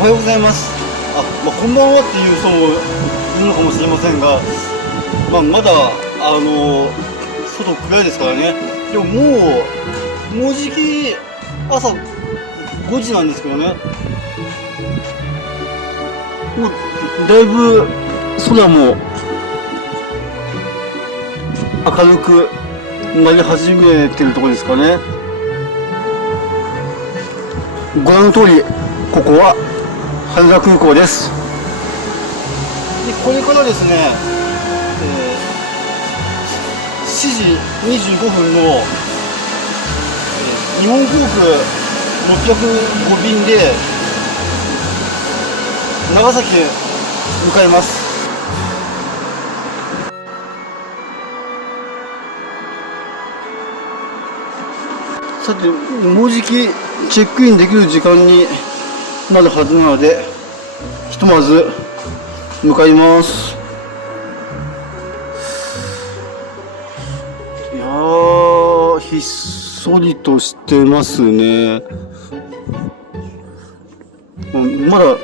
はようございます。こんばんはっていう人もいるのかもしれませんが、まだ、外暗いですからね。でももうじき朝5時なんですけどね。もう、だいぶ空も明るくなり始めてるところですかね。ご覧の通り、ここは羽田空港です。で、これからですね、7時25分の、日本航空605便で長崎へ向かいます。さて、もうじきチェックインできる時間になるはずなので、ひとまず向かいます。いやー、ひっそりとしてますね。まだ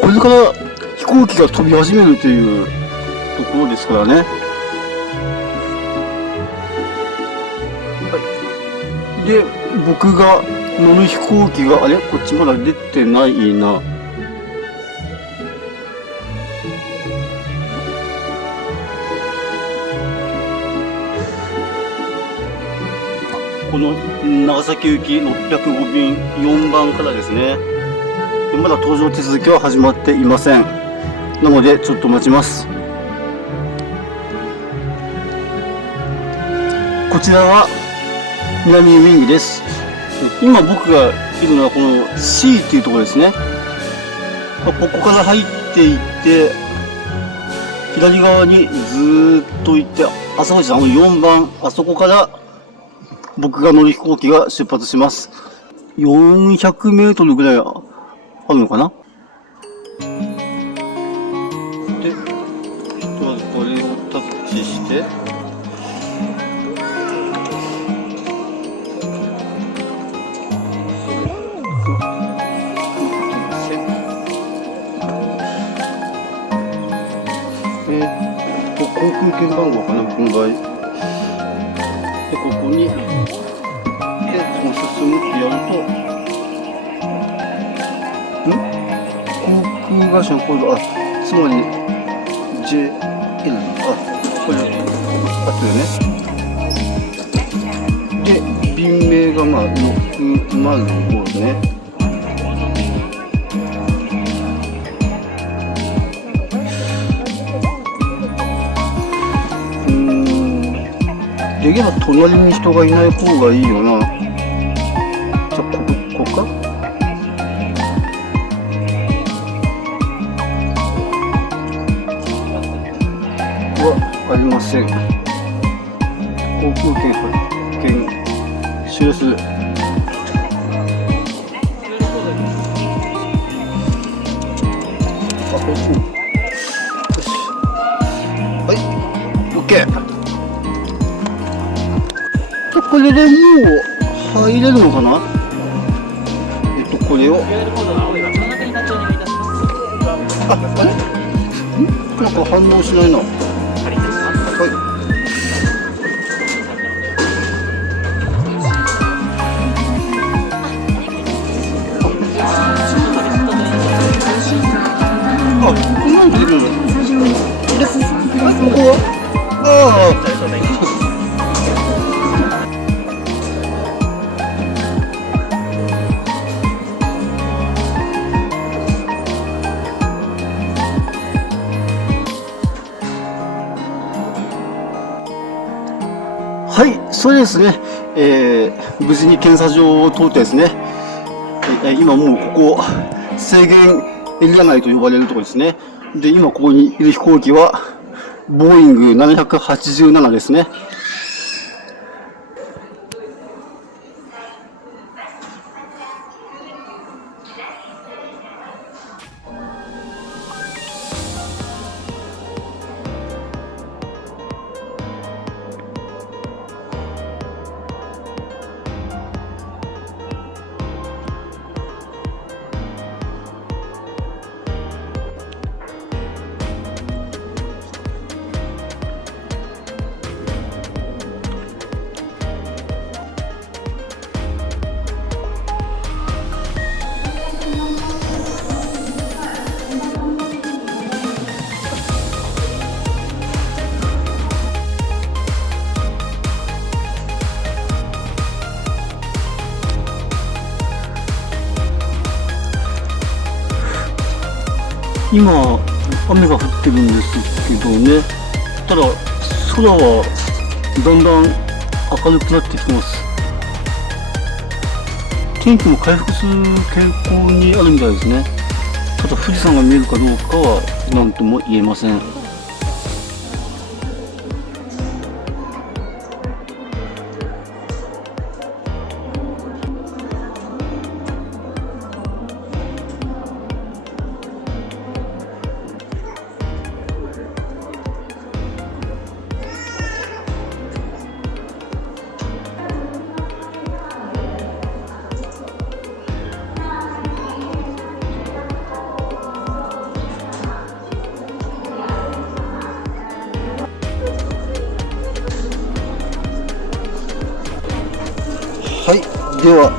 これから飛行機が飛び始めるというところですからね。で、僕が乗る飛行機が、こっちまだ出てないな。この長崎行き605便4番からですね。でまだ搭乗手続きは始まっていません。なので、ちょっと待ちます。こちらは南ウィングです。今僕がいるのはこの C っていうところですね。ここから入っていって、左側にずーっと行って、あそこです。4番、あそこから僕が乗る飛行機が出発します。400メートルぐらいあるのかな。で、ひとまずこれをタッチして、航空券番号かな、この場合。で、ここに、で、この進むってやると、航空会社のコード、つまり、JL、これ、あってるね。で、便名が605ですね。できれば隣に人がいない方がいいよな。じゃあ、ここか？はありません。航空券発見します。こっちに。よし。はい、OK。これでもう入れるのかな。これをなんか反応しないな。はい。こんなん出てくるの。で、ここははい、そうですね。無事に検査場を通ってですね、今もうここ、制限エリア内と呼ばれるところですね。で、今ここにいる飛行機は、ボーイング787ですね。今雨が降ってるんですけどね、ただ空はだんだん明るくなってきてます。天気も回復する傾向にあるみたいですね。ただ富士山が見えるかどうかは何とも言えません。はい、では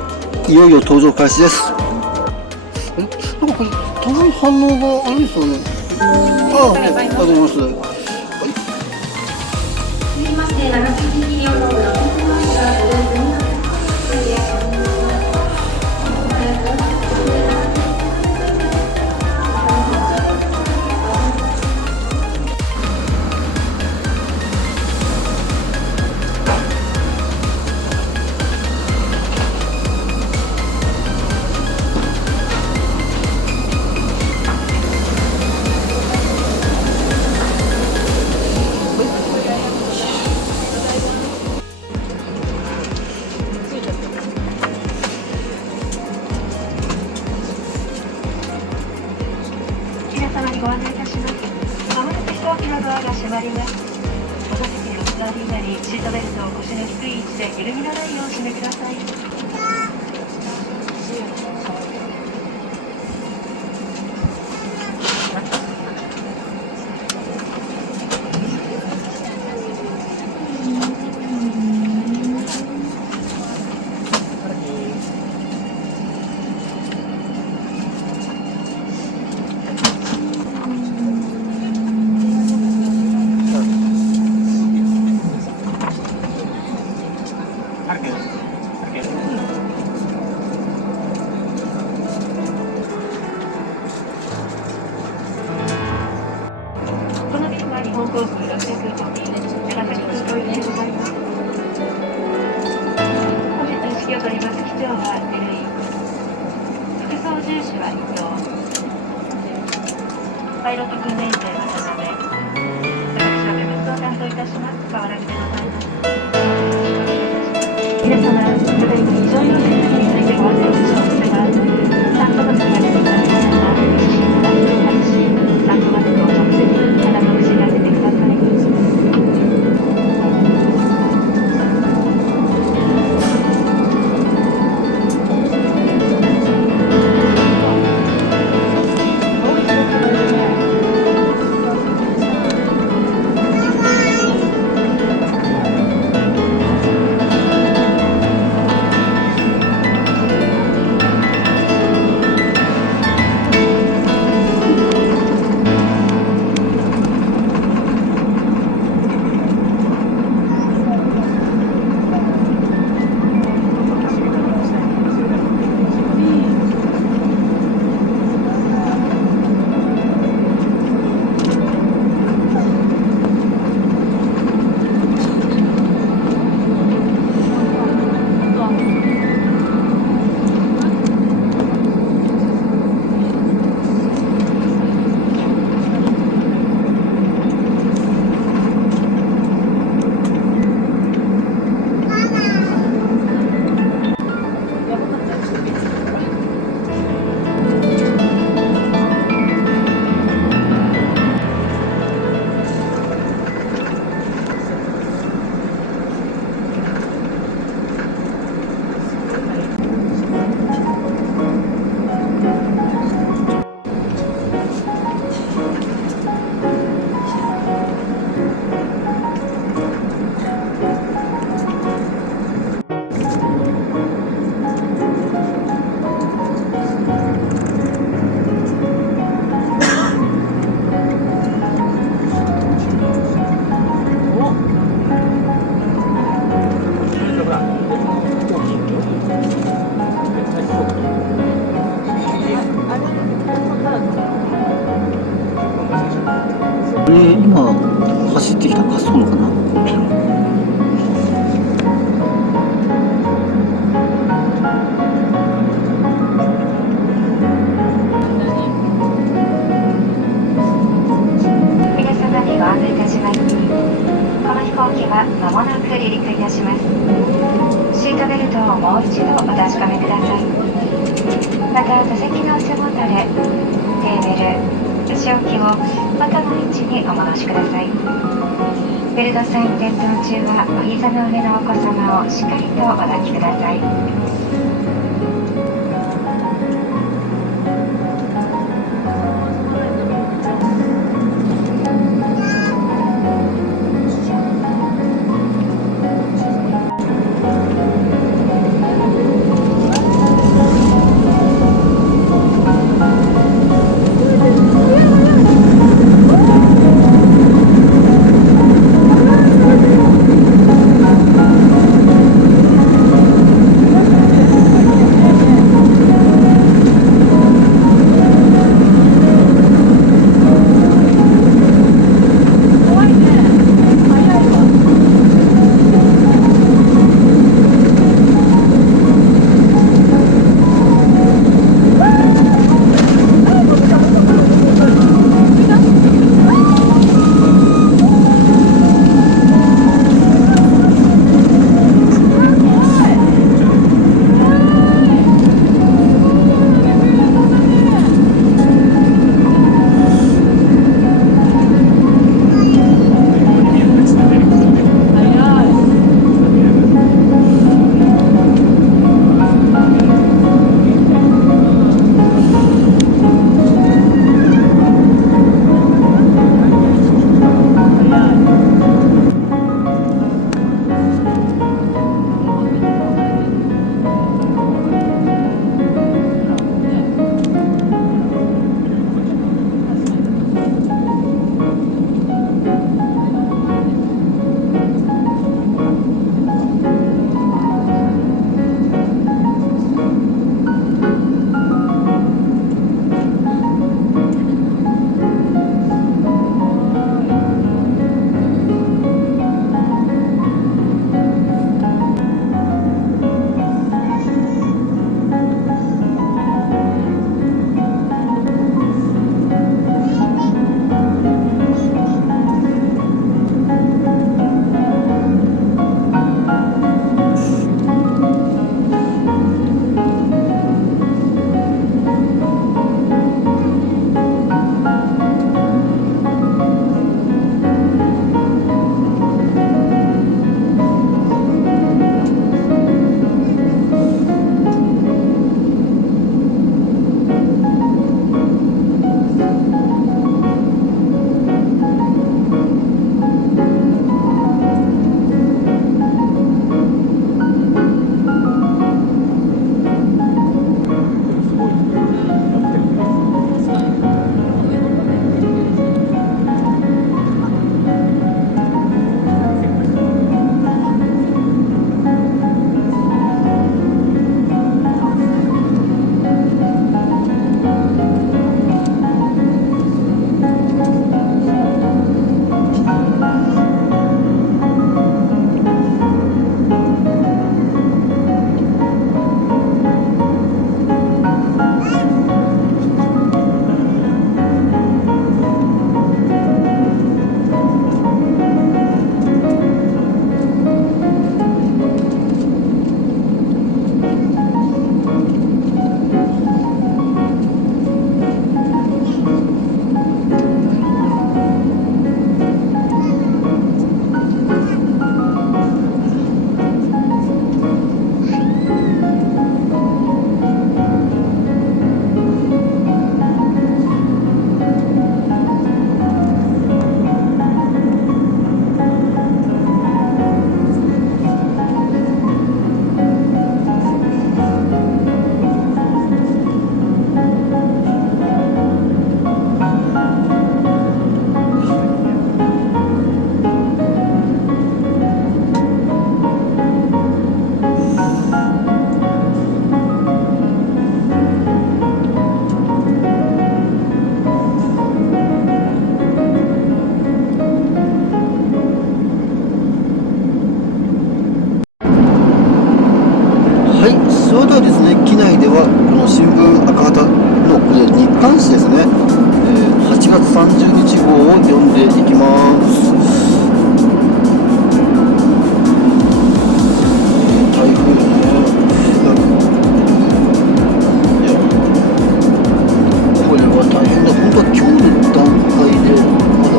いよいよ登場開始です。なんかこれ高い反応があるんですよね。ああ、ありがとうございます。はい。すみません、長崎にお願いします。ご案内いたします。まもなく飛行機のドアが閉まります。お座席にお座りになり、シートベルトを腰の低い位置で緩みのないようお締めください。日本航空652長崎空港行きでございます。本日指揮を執ります機長はLE、副操縦士は伊藤、パイロット訓練生は渡辺、私は部物を担当いたします川原でございます。皆様、ただいま非常用設備についてご案内しますが、酸素マスクが出てきた皆様、ご自身のマスクを外し、酸素マスクを直接鼻の口に当ててください。てきた。あ、そうのかな。皆様にご案内いたします。この飛行機は間もなく離陸いたします。シートベルトをもう一度お確かめください。また座席の背もたれ、テーベル、足置きを元の位置にお戻しください。ベルトサイン点灯中はお膝の上のお子様をしっかりとお抱きください。だですね、機内ではこの新聞赤旗のこれ日刊紙ですね、8月30日号を読んでいきます。台風ね、これは大変だ。本当は今日の段階でまだ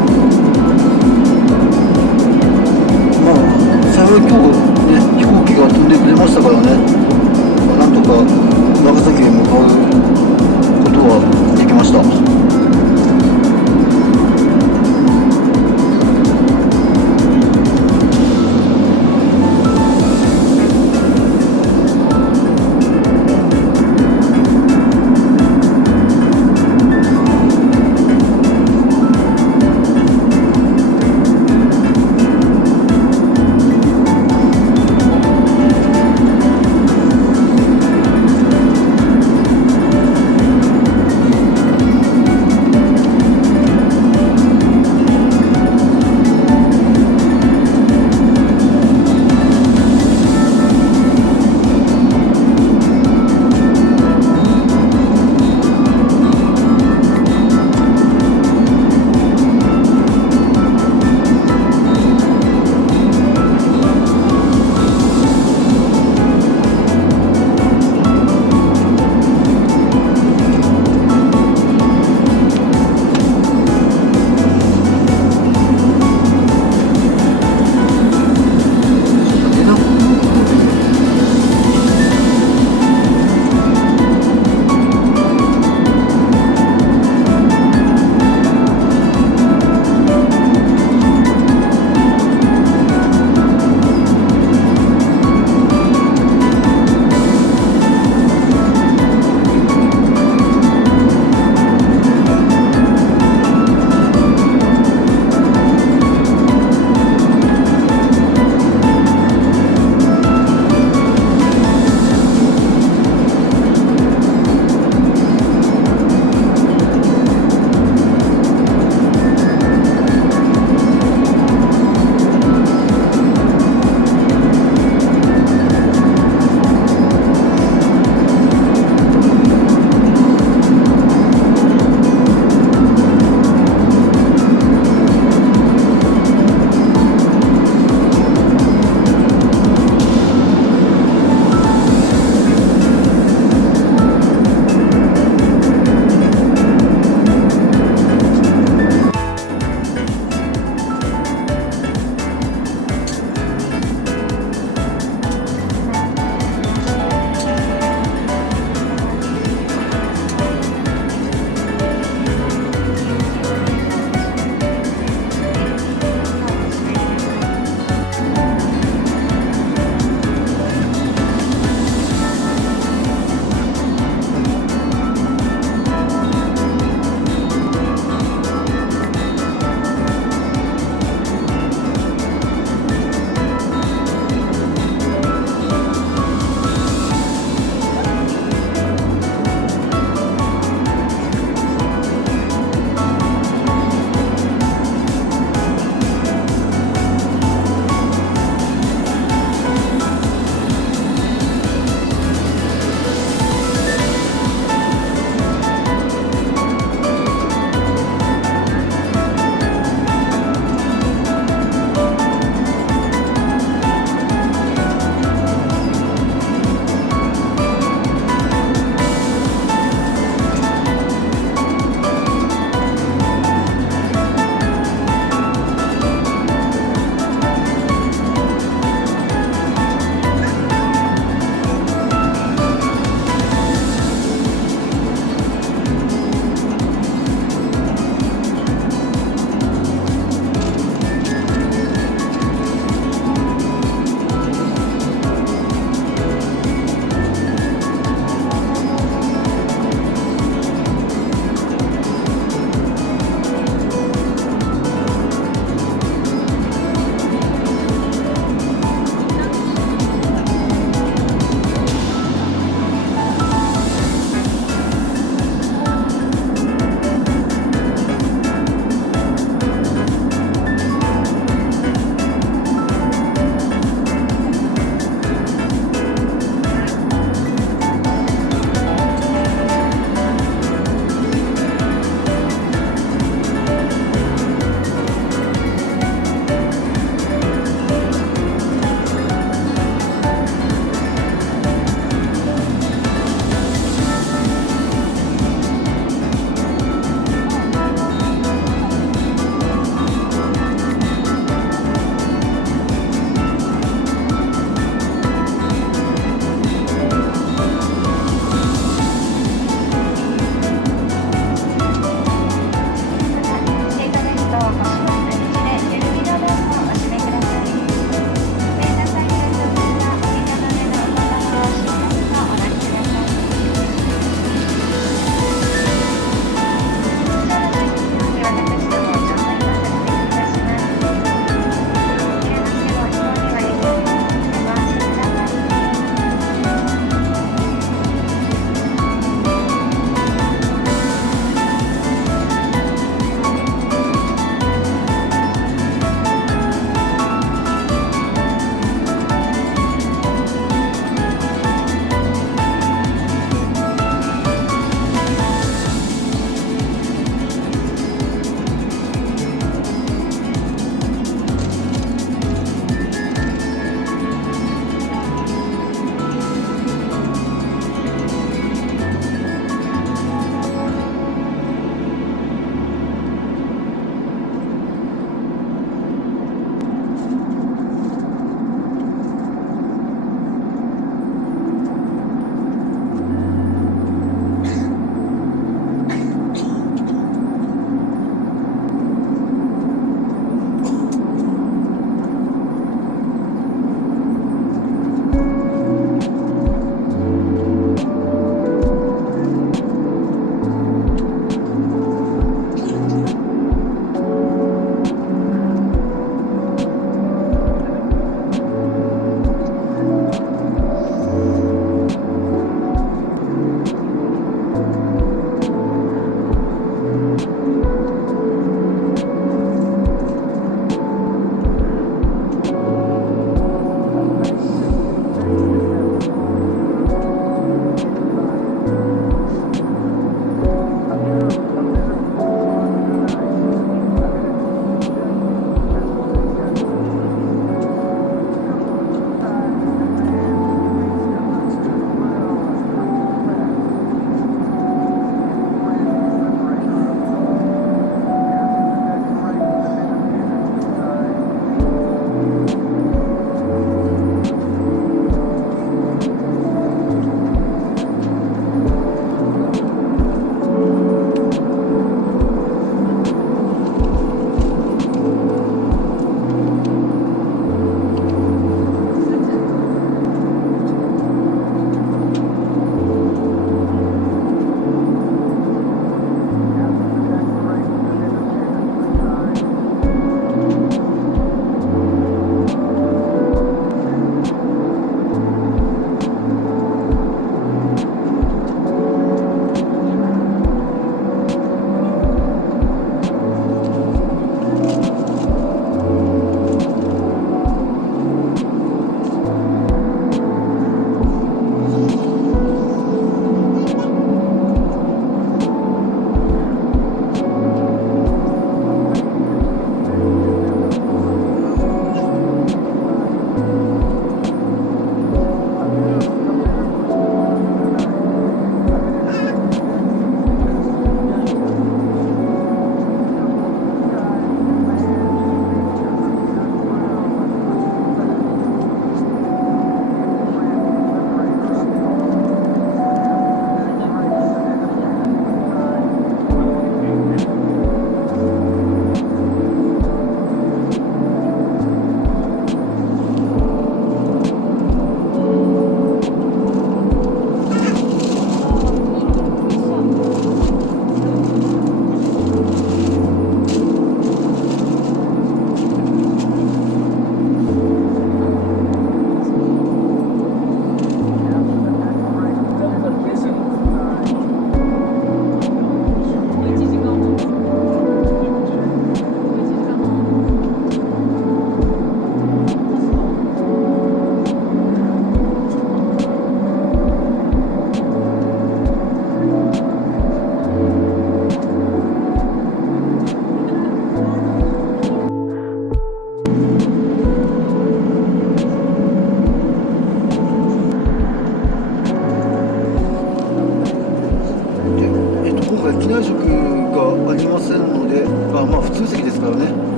幸い今日ね飛行機が飛んでくれましたからね、なんとか長崎へ向かうことはできました。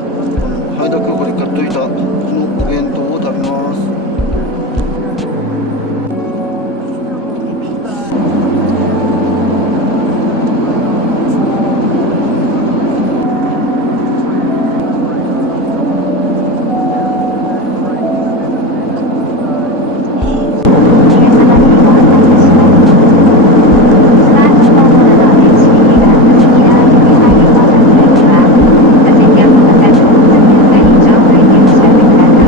羽田空港で買っといたこのお弁当を食べます。お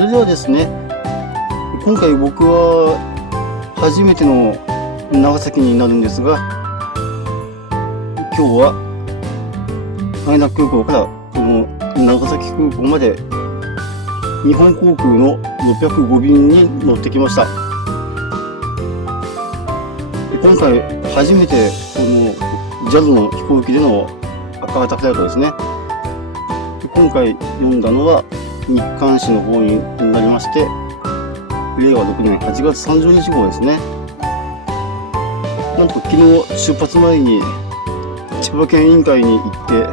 れではですね、今回僕は初めての長崎になるんですが、今日は羽田空港からこの長崎空港まで日本航空の605便に乗ってきました。今回初めてこの JAL の飛行機での赤旗フライトですね。今回読んだのは日刊紙の方になりまして、令和6年8月30日号ですね。なんと昨日出発前に千葉県委員会に行って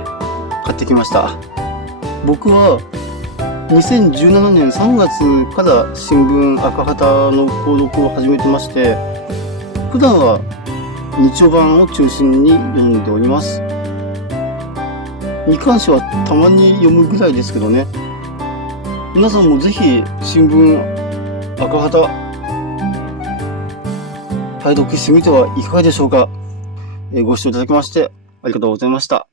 買ってきました。僕は2017年3月から新聞赤旗の購読を始めてまして、普段は日曜版を中心に読んでおります。日刊紙はたまに読むぐらいですけどね。皆さんもぜひ新聞赤旗拝読してみてはいかがでしょうか。ご視聴いただきましてありがとうございました。